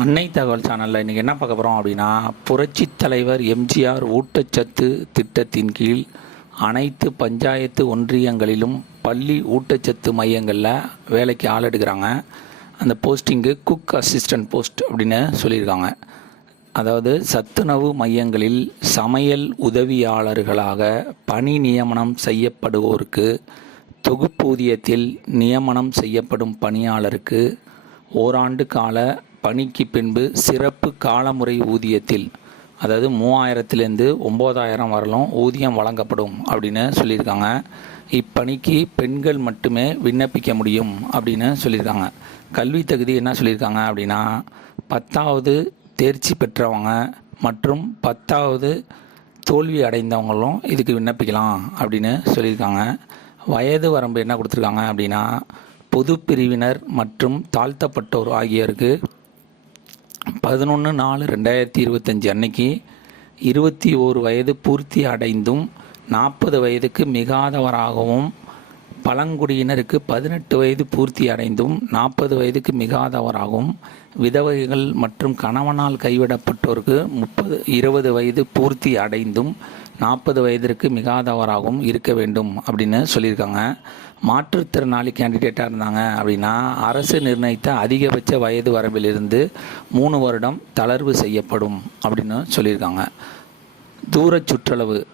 அன்னை தகவல் சேனலில் இன்றைக்கி என்ன பார்க்க போகிறோம் அப்படின்னா புரட்சி தலைவர் எம்ஜிஆர் ஊட்டச்சத்து திட்டத்தின் கீழ் அனைத்து பஞ்சாயத்து ஒன்றியங்களிலும் பள்ளி ஊட்டச்சத்து மையங்களில் வேலைக்கு ஆள் எடுக்கிறாங்க. அந்த போஸ்டிங்கு குக் அசிஸ்டன்ட் போஸ்ட் அப்படின்னு சொல்லியிருக்காங்க. அதாவது சத்துணவு மையங்களில் சமையல் உதவியாளர்களாக பணி நியமனம் செய்யப்படுவோருக்கு தொகுப்பூதியத்தில் நியமனம் செய்யப்படும் பணியாளருக்கு ஓராண்டு கால பணிக்கு பின்பு சிறப்பு காலமுறை ஊதியத்தில் அதாவது மூவாயிரத்துலேருந்து ஒம்பதாயிரம் வரலும் ஊதியம் வழங்கப்படும் அப்படின்னு சொல்லியிருக்காங்க. இப்பணிக்கு பெண்கள் மட்டுமே விண்ணப்பிக்க முடியும் அப்படின்னு சொல்லியிருக்காங்க. கல்வி தகுதி என்ன சொல்லியிருக்காங்க அப்படின்னா பத்தாவது தேர்ச்சி பெற்றவங்க மற்றும் பத்தாவது தோல்வி அடைந்தவங்களும் இதுக்கு விண்ணப்பிக்கலாம் அப்படின்னு சொல்லியிருக்காங்க. வயது வரம்பு என்ன கொடுத்துருக்காங்க அப்படின்னா பொது பிரிவினர் மற்றும் தாழ்த்தப்பட்டோர் ஆகியோருக்கு பதினொன்று நாலு ரெண்டாயிரத்தி இருபத்தஞ்சி அன்னைக்கு இருபத்தி ஓரு வயது பூர்த்தி அடைந்தும் நாற்பது வயதுக்கு மிகாதவராகவும் பழங்குடியினருக்கு பதினெட்டு வயது பூர்த்தி அடைந்தும் நாற்பது வயதுக்கு மிகாதவராகவும் விதவைகள் மற்றும் கணவனால் கைவிடப்பட்டோருக்கு முப்பது இருபது வயது பூர்த்தி அடைந்தும் நாற்பது வயதிற்கு மிகாதவராகவும் இருக்க வேண்டும் அப்படின்னு சொல்லியிருக்காங்க. மாற்றுத்திறனாளி கேண்டிடேட்டாக இருந்தாங்க அப்படின்னா அரசு நிர்ணயித்த அதிகபட்ச வயது வரம்பிலிருந்து மூணு வருடம் தளர்வு செய்யப்படும் அப்படின்னு சொல்லியிருக்காங்க. தூர சுற்றளவு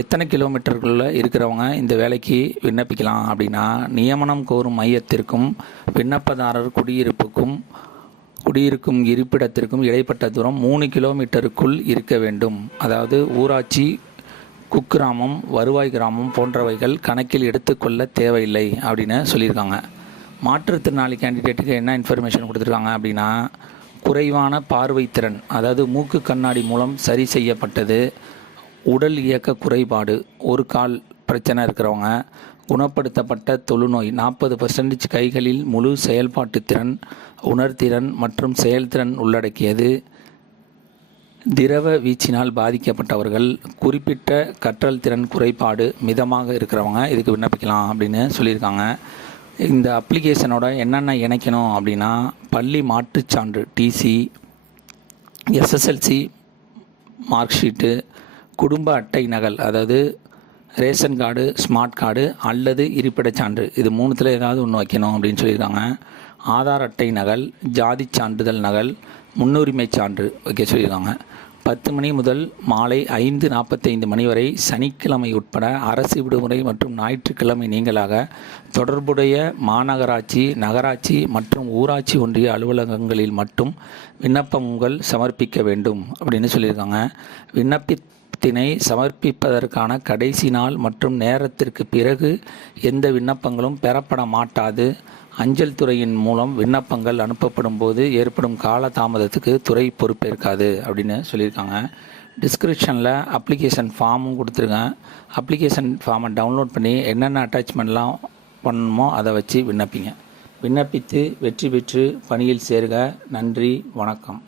எத்தனை கிலோமீட்டருக்குள்ளே இருக்கிறவங்க இந்த வேலைக்கு விண்ணப்பிக்கலாம் அப்படின்னா நியமனம் கோரும் மையத்திற்கும் விண்ணப்பதாரர் குடியிருப்புக்கும் குடியிருக்கும் இருப்பிடத்திற்கும் இடைப்பட்ட தூரம் மூணு கிலோமீட்டருக்குள் இருக்க வேண்டும். அதாவது ஊராட்சி குக்கிராமம் வருவாய் கிராமம் போன்றவைகள் கணக்கில் எடுத்துக்கொள்ள தேவையில்லை அப்படின்னு சொல்லியிருக்காங்க. மாற்றுத்திறனாளி கேண்டிடேட்டுக்கு என்ன இன்ஃபர்மேஷன் கொடுத்துருக்காங்க அப்படின்னா குறைவான பார்வைத்திறன் அதாவது மூக்கு கண்ணாடி மூலம் சரி செய்யப்பட்டது உடல் இயக்க குறைபாடு ஒரு கால் பிரச்சனை இருக்கிறவங்க குணப்படுத்தப்பட்ட தொழுநோய் நாற்பது பர்சன்டேஜ் கைகளில் முழு செயல்பாட்டு திறன் உணர்திறன் மற்றும் செயல்திறன் உள்ளடக்கியது. திரவ வீச்சினால் பாதிக்கப்பட்டவர்கள் குறிப்பிட்ட கற்றல் திறன் குறைபாடு மிதமாக இருக்கிறவங்க இதுக்கு விண்ணப்பிக்கலாம் அப்படின்னு சொல்லியிருக்காங்க. இந்த அப்ளிகேஷனோட என்னென்ன இணைக்கணும் அப்படின்னா பள்ளி மாற்றுச்சான்று டிசி எஸ்எஸ்எல்சி மார்க் ஷீட்டு குடும்ப அட்டை நகல் அதாவது ரேஷன் கார்டு ஸ்மார்ட் கார்டு அல்லது இருப்பிடச் சான்று. இது மூணுத்தில் ஏதாவது ஒன்று வைக்கணும் அப்படின்னு சொல்லியிருக்காங்க. ஆதார் அட்டை நகல் ஜாதி சான்றிதழ் நகல் முன்னுரிமை சான்று வைக்க சொல்லியிருக்காங்க. பத்து மணி முதல் மாலை ஐந்து நாற்பத்தைந்து மணி வரை சனிக்கிழமை உட்பட அரசு விடுமுறை மற்றும் ஞாயிற்றுக்கிழமை நீங்களாக தொடர்புடைய மாநகராட்சி நகராட்சி மற்றும் ஊராட்சி ஒன்றிய அலுவலகங்களில் மட்டும் விண்ணப்பங்கள் சமர்ப்பிக்க வேண்டும் அப்படின்னு சொல்லியிருக்காங்க. விண்ணப்பி விண்ணப்பத்தினை சமர்ப்பிப்பதற்கான கடைசி நாள் மற்றும் நேரத்திற்கு பிறகு எந்த விண்ணப்பங்களும் பெறப்பட மாட்டாது. அஞ்சல் துறையின் மூலம் விண்ணப்பங்கள் அனுப்பப்படும் போது ஏற்படும் கால தாமதத்துக்கு துறை பொறுப்பேற்காது அப்படின்னு சொல்லியிருக்காங்க. டிஸ்கிரிப்ஷனில் அப்ளிகேஷன் ஃபார்மும் கொடுத்துருக்கேன். அப்ளிகேஷன் ஃபார்மை டவுன்லோட் பண்ணி என்னென்ன அட்டாச்மெண்ட்லாம் பண்ணணுமோ அதை வச்சு விண்ணப்பிங்க. விண்ணப்பித்து வெற்றி பெற்று பணியில் சேருக. நன்றி. வணக்கம்.